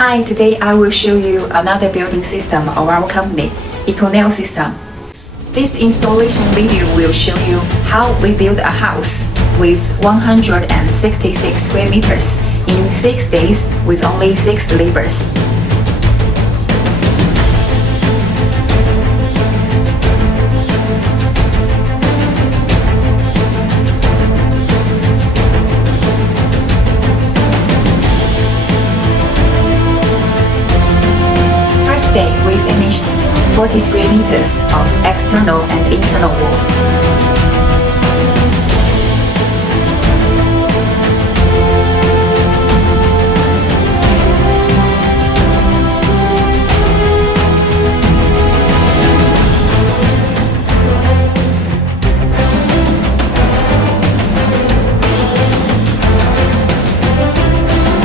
Hi, today I will show you another building system of our company, EcoNail system. This installation video will show you how we build a house with 166 square meters in 6 days with only 6 laborers. First day, we finished 40 square meters of external and internal walls.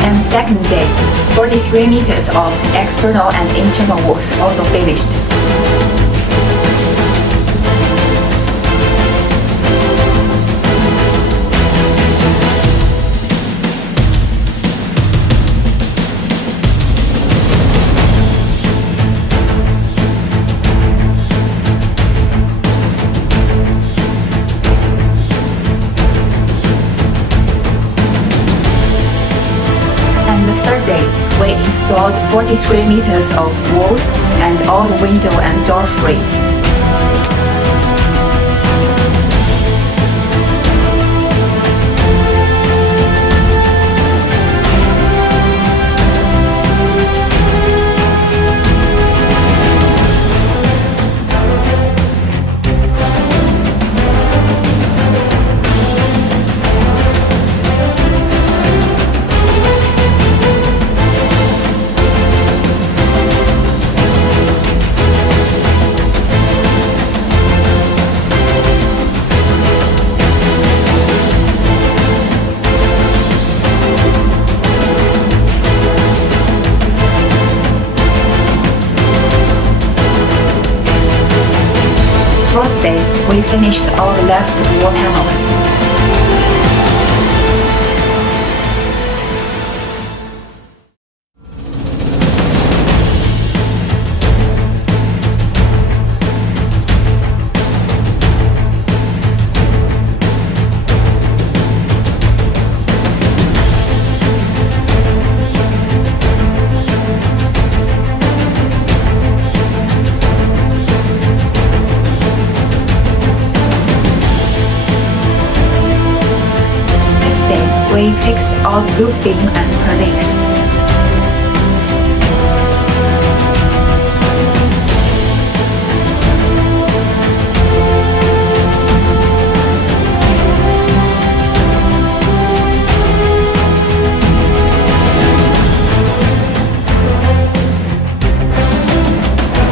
And second day, 40 square meters of external and internal walls also finished. Third day, we installed 40 square meters of walls and all the window and door frame. Fourth day, we finished all the left wall panels. We fix all the roof beam and purlins.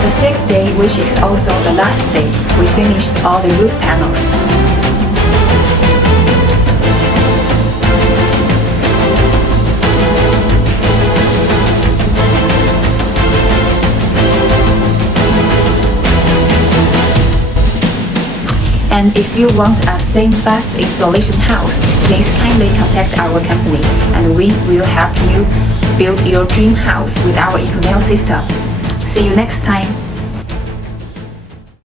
The sixth day, which is also the last day, we finished all the roof panels. And if you want a same fast installation house, please kindly contact our company and we will help you build your dream house with our EcoNail system. See you next time!